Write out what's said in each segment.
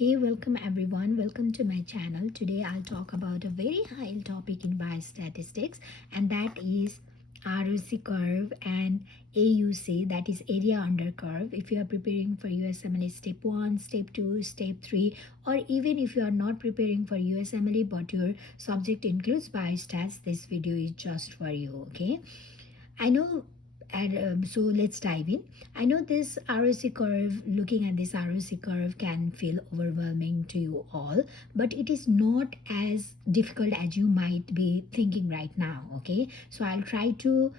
Hey, welcome everyone. Welcome to my channel. Today I'll talk about a very high topic in biostatistics, and that is ROC curve and AUC, that is area under curve. If you are preparing for USMLE step 1, step 2, step 3, or even if you are not preparing for USMLE but your subject includes biostats, this video is just for you. Okay, I know. And so let's dive in. I know this ROC curve, looking at this ROC curve can feel overwhelming to you all, but it is not as difficult as you might be thinking right now. Okay, so I'll try to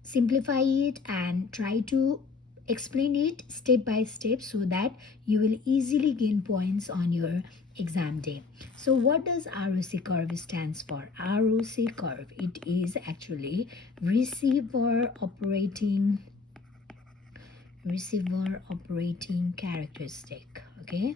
simplify it and try to explain it step by step so that you will easily gain points on your exam day. So what does ROC curve stands for? ROC curve, it is actually receiver operating characteristic. Okay,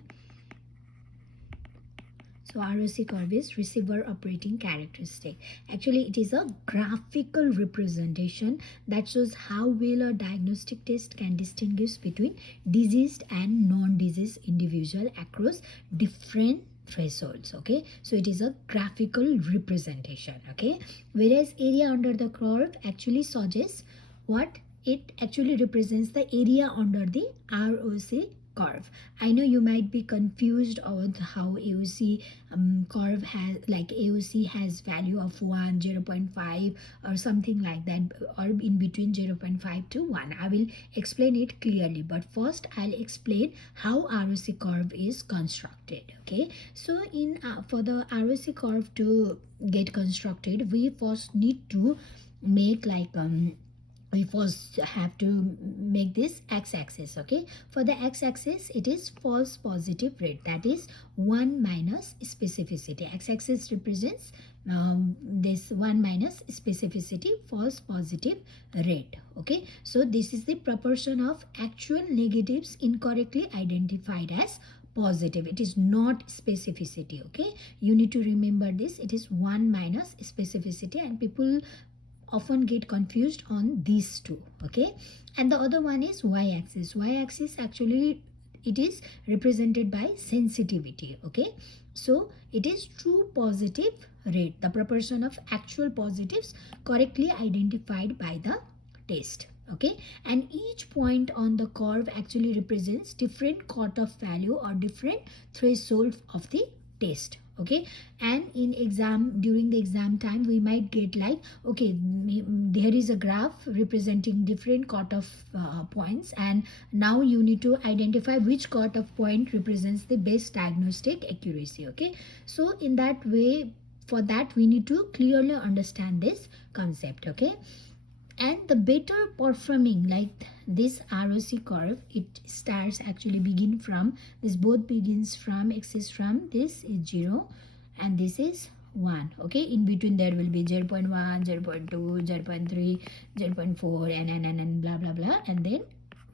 so ROC curve is receiver operating characteristic. Actually, it is a graphical representation that shows how well a diagnostic test can distinguish between diseased and non-diseased individual across different thresholds. Okay, so it is a graphical representation. Okay, whereas area under the curve actually suggests what it actually represents the area under the ROC curve. I know you might be confused about how AOC curve has, like AOC has value of 1, 0.5 or something like that, or in between 0.5 to 1. I will explain it clearly, but first I'll explain how ROC curve is constructed. Okay, so in for the ROC curve to get constructed, we first need to make we first have to make this x-axis. Okay, for the x-axis it is false positive rate, that is 1 minus specificity. X-axis represents this 1 minus specificity, false positive rate. Okay, so this is the proportion of actual negatives incorrectly identified as positive. It is not specificity. Okay, you need to remember this. It is 1 minus specificity, and people often get confused on these two. Okay, and the other one is y-axis. Y-axis actually it is represented by sensitivity. Okay, so it is true positive rate, the proportion of actual positives correctly identified by the test. Okay, and each point on the curve actually represents different cutoff value or different threshold of the test. Okay, and in exam, during the exam time, we might get like, okay, there is a graph representing different cutoff points, and now you need to identify which cutoff point represents the best diagnostic accuracy. Okay, so in that way, for that we need to clearly understand this concept. Okay, and the better performing, like this ROC curve, it starts actually begin from this, both begins from axis, from this is 0 and this is 1. Okay, in between there will be 0 0.1, 0 0.2, 0 0.3, 0 0.4 and blah blah blah, and then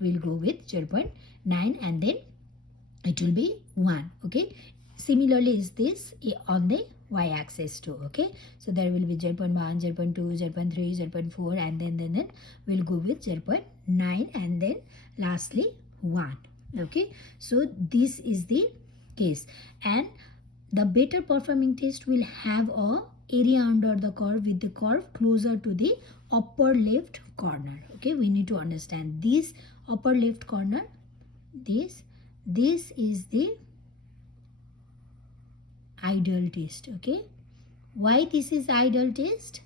we'll go with 0 0.9 and then it will be 1. Okay, similarly is this on the y-axis too. Okay, so there will be 0 0.1, 0 0.2, 0 0.3, 0 0.4 and then we'll go with 0 0.9 and then lastly 1. Okay, so this is the case, and the better performing test will have a area under the curve with the curve closer to the upper left corner. Okay, we need to understand this upper left corner, this is the ideal test. Okay, why this is ideal test?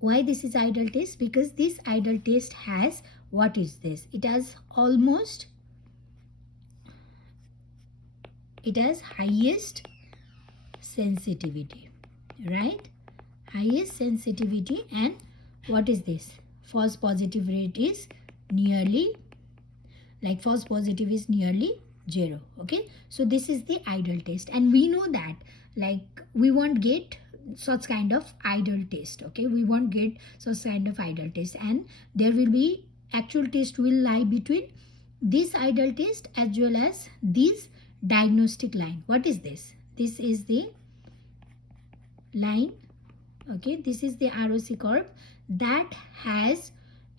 Why this is ideal test? Because this ideal test has, what is this? It has almost, it has highest sensitivity, right? Highest sensitivity, and what is this? False positive rate is nearly, like false positive is nearly 0. Okay, so this is the ideal test, and we know that like we won't get such kind of ideal test. Okay, we won't get such kind of ideal test, and there will be actual test will lie between this ideal test as well as this diagnostic line. What is this? This is the line. Okay, this is the ROC curve that has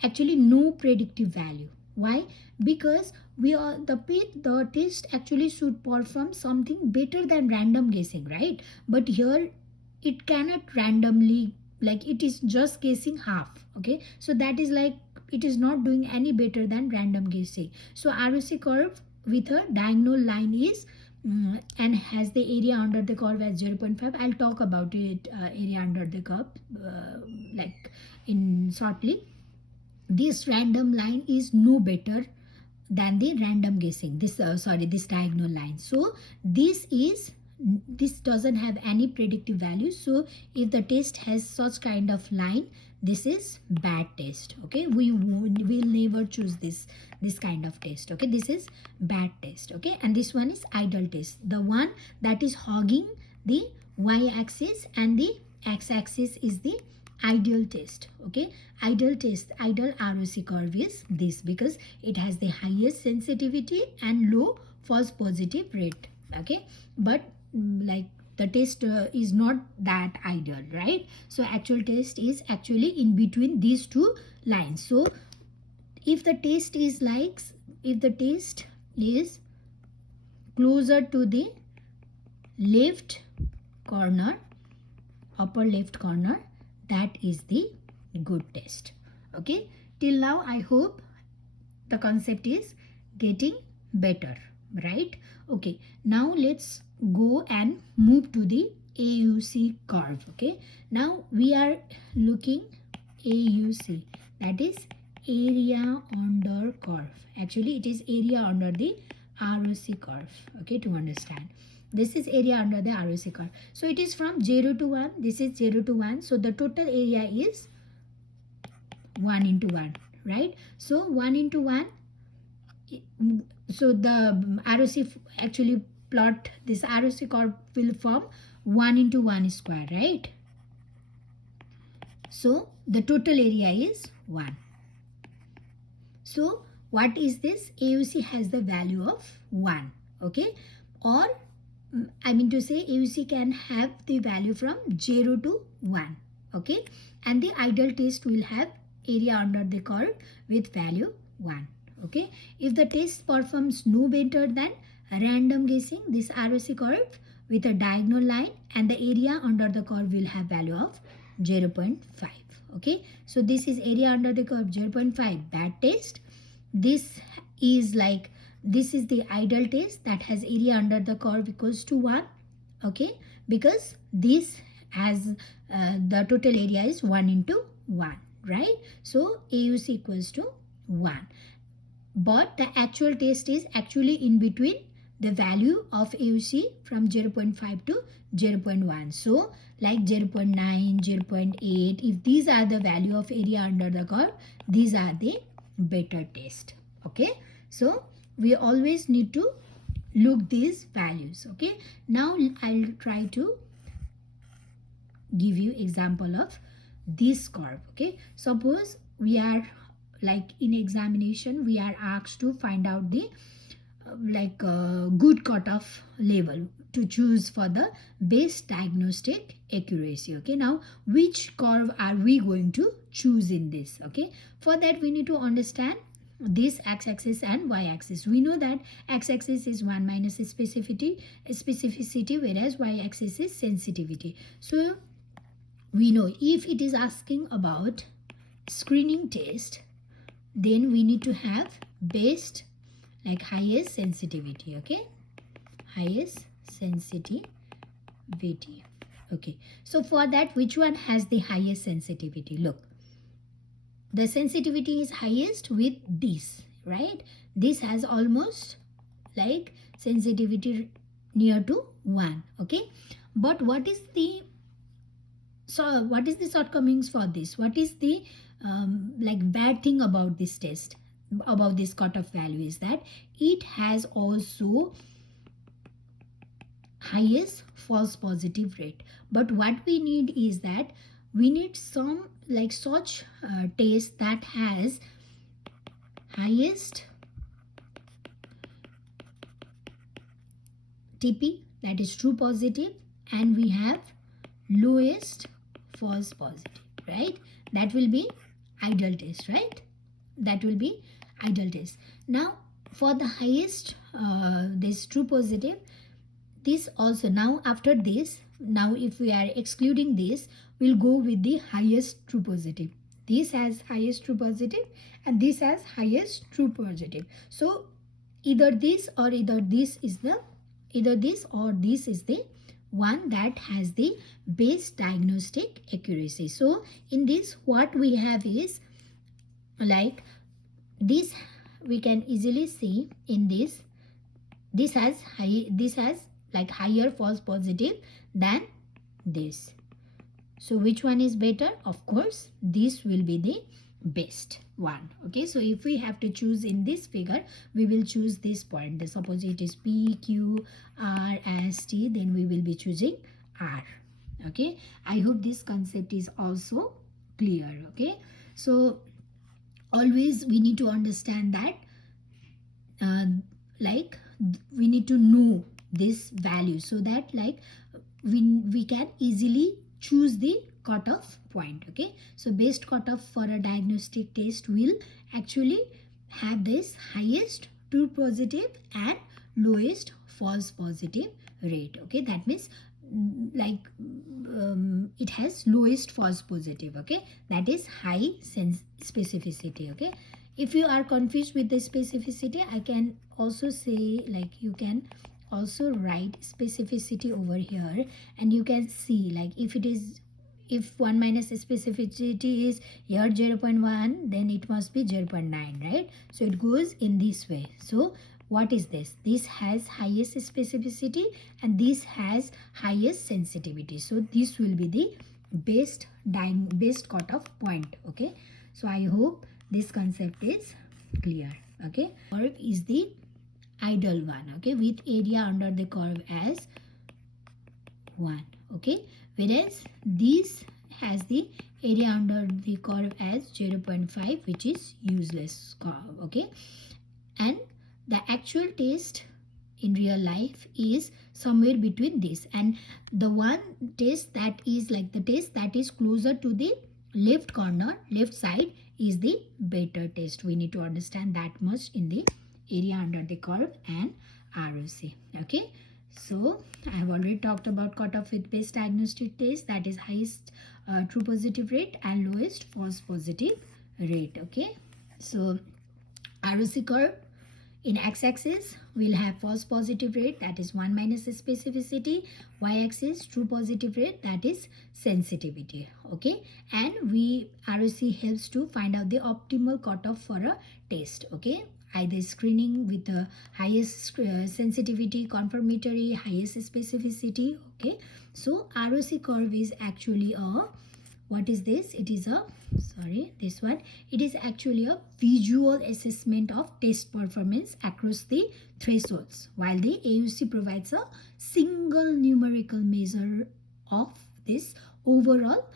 actually no predictive value. Why? Because the test actually should perform something better than random guessing, right? But here it cannot randomly, like it is just guessing half. Okay, so that is like it is not doing any better than random guessing. So ROC curve with a diagonal line is and has the area under the curve as 0.5. I'll talk about it, area under the curve like in shortly. This random line is no better than the random guessing, this this diagonal line. So this doesn't have any predictive value. So if the test has such kind of line, this is bad test. Okay, we'll never choose this kind of test. Okay, this is bad test. Okay, and this one is idle test, the one that is hogging the y-axis and the x-axis is the ideal test. Okay, ideal ROC curve is this because it has the highest sensitivity and low false positive rate. Okay, but like the test is not that ideal, right? So actual test is actually in between these two lines. So if the test is closer to the left corner, upper left corner, that is the good test. Okay, till now I hope the concept is getting better, right? Okay, now let's go and move to the AUC curve. Okay, now we are looking AUC, that is area under curve. Actually it is area under the ROC curve. Okay, to understand, this is area under the ROC curve. So it is from 0 to 1. This is 0 to 1. So the total area is 1 into 1, right? So 1 into 1. So the ROC actually plot this ROC curve will form 1 into 1 square, right? So the total area is 1. So what is this? AUC has the value of 1. Okay, or I mean to say AUC can have the value from 0 to 1. Okay, and the ideal test will have area under the curve with value 1. Okay, if the test performs no better than random guessing, this ROC curve with a diagonal line and the area under the curve will have value of 0.5. Okay, so this is area under the curve 0.5, bad test. This is the ideal test that has area under the curve equals to 1. Okay, because this has the total area is 1 into 1, right? So AUC equals to 1. But the actual test is actually in between the value of AUC from 0.5 to 0.1. So like 0.9, 0.8, if these are the value of area under the curve, these are the better test. Okay, so we always need to look these values. Okay, now I'll try to give you example of this curve. Okay, suppose we are like in examination we are asked to find out the good cutoff level to choose for the best diagnostic accuracy. Okay, now which curve are we going to choose in this? Okay, for that we need to understand this x-axis and y-axis. We know that x-axis is 1 minus specificity, whereas y-axis is sensitivity. So we know if it is asking about screening test, then we need to have best, like highest sensitivity. Okay, highest sensitivity. Okay, so for that, which one has the highest sensitivity? Look, the sensitivity is highest with this, right? This has almost like sensitivity near to 1. Okay, but what is the shortcomings for this? What is the bad thing about this test, about this cutoff value, is that it has also highest false positive rate. But what we need is that we need some such test that has highest TP, that is true positive, and we have lowest false positive, right? That will be ideal test, right? That will be ideal test. Now For the highest this true positive, this also, now after this, now if we are excluding this, we'll go with the highest true positive. This has highest true positive and this has highest true positive. So either this or either this is the, either this or this is the one that has the best diagnostic accuracy. So in this, what we have is like this, we can easily see in this, this has high, this has like higher false positive than this. So which one is better? Of course this will be the best one. Okay, so if we have to choose in this figure, we will choose this point. The suppose it is P, Q, R as T, then we will be choosing R. Okay, I hope this concept is also clear. Okay, so always we need to understand that like we need to know this value, so that like we can easily choose the cutoff point. Okay, so best cutoff for a diagnostic test will actually have this highest true positive and lowest false positive rate. Okay, that means like it has lowest false positive. Okay, that is high specificity. Okay, if you are confused with the specificity, I can also say like you can also write specificity over here, and you can see like if it is, if 1 minus specificity is here 0.1, then it must be 0.9, right? So it goes in this way. So what is this? This has highest specificity and this has highest sensitivity. So this will be the best cutoff point. Okay, so I hope this concept is clear. Okay, curve is the ideal one. Okay, with area under the curve as 1. Okay, whereas this has the area under the curve as 0.5, which is useless curve. Okay, and the actual test in real life is somewhere between this, and the one test that is like the test that is closer to the left corner, left side, is the better test. We need to understand that much in the area under the curve and ROC. Okay, so I have already talked about cutoff with best diagnostic test, that is highest true positive rate and lowest false positive rate. Okay, so ROC curve, in x-axis we'll have false positive rate, that is 1 minus specificity, y-axis true positive rate, that is sensitivity. Okay, and ROC helps to find out the optimal cutoff for a test. Okay, either screening with the highest sensitivity, confirmatory, highest specificity. Okay, so ROC curve is actually a, what is this? It is a, sorry, this one, it is actually a visual assessment of test performance across the thresholds, while the AUC provides a single numerical measure of this overall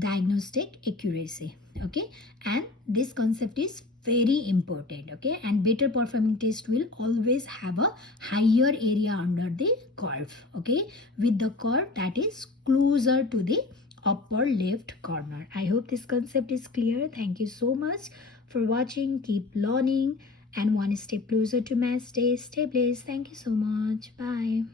diagnostic accuracy. Okay, and this concept is very important. Okay, and better performing test will always have a higher area under the curve. Okay, with the curve that is closer to the upper left corner. I hope this concept is clear. Thank you so much for watching. Keep learning and one step closer to math day. Stay blessed. Thank you so much. Bye.